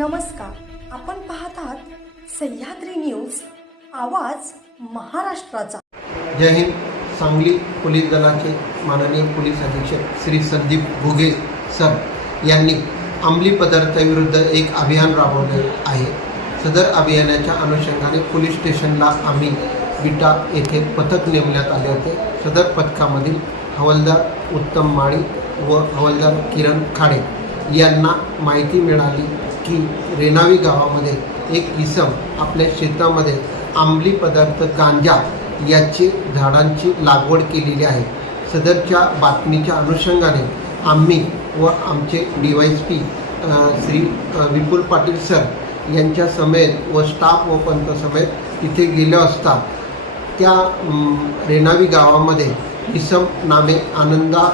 नमस्कार. आपण पाहत आहात सह्याद्री न्यूज आवाज महाराष्ट्राचा. जय हिंद. सांगली पोलीस दलाचे माननीय पोलीस अधीक्षक श्री संदीप घुगे सर यांनी अंमली पदार्थाविरुद्ध एक अभियान राबवले आहे. सदर अभियानाच्या अनुषंगाने पोलीस स्टेशनला आम्ही विटा येथे पथक नेमण्यात आले होते. सदर पथकामधील हवालदार उत्तम माळी व हवालदार किरण खाडे यांना माहिती मिळाली की रेणावी गावामध्ये एक इसम आपल्या शेतामध्ये आंबली पदार्थ गांजा याची झाडांची लागवड केलेली आहे. सदरच्या बातमीच्या अनुषंगाने आम्ही व आमचे D Y P Shri Vipul Patil sir यांच्या समेत व स्टाफ व पंत समेत तिथे गेलो असता त्या रेणावी गावामध्ये इसम नामे आनंदा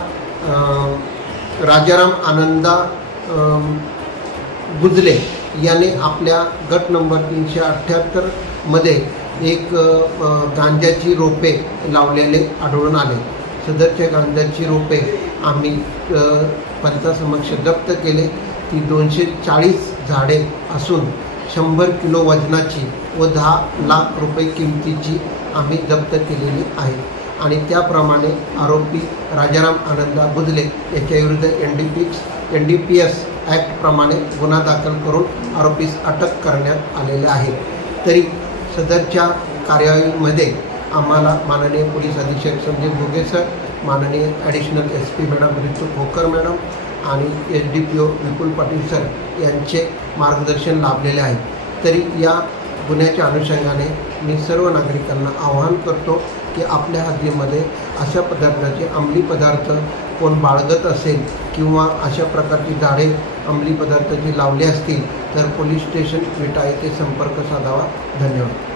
राजाराम आनंदा गुजले याने आपल्या गट नंबर तीनशे अठ्ठ्याहत्तरमध्ये एक गांज्याची गांजाची रोपे लावलेले आढळून आले. सदरच्या गांजाची रोपे आम्ही पंचासमक्ष जप्त केले. ती दोनशे चाळीस झाडे असून शंभर किलो वजनाची व दहा लाख रुपये किमतीची आम्ही जप्त केलेली आहे. आणि त्याप्रमाणे आरोपी राजाराम आनंदा बुजले याच्याविरुद्ध N D P N D P S ॲक्टप्रमाणे गुन्हा दाखल करून आरोपीस अटक करण्यात आलेले आहे. तरी सदरच्या कार्यवाहीमध्ये आम्हाला माननीय पोलीस अधीक्षक संजय भोगे सर माननीय additional S P madam Ritu Khokar madam आणि S D P O Vipul Patil sir यांचे मार्गदर्शन लाभलेले आहे. तरी या गुन्ह्याच्या अनुषंगाने मी सर्व नागरिकांना आवाहन करतो की आपल्या हद्दीमध्ये अशा पदार्थाचे अंमली पदार्थ कोण बाळगत असेल किंवा अशा प्रकारची झाडे अंमली जी लावले असतील तर पोलीस स्टेशन विटा येथे संपर्क साधावा. धन्यवाद.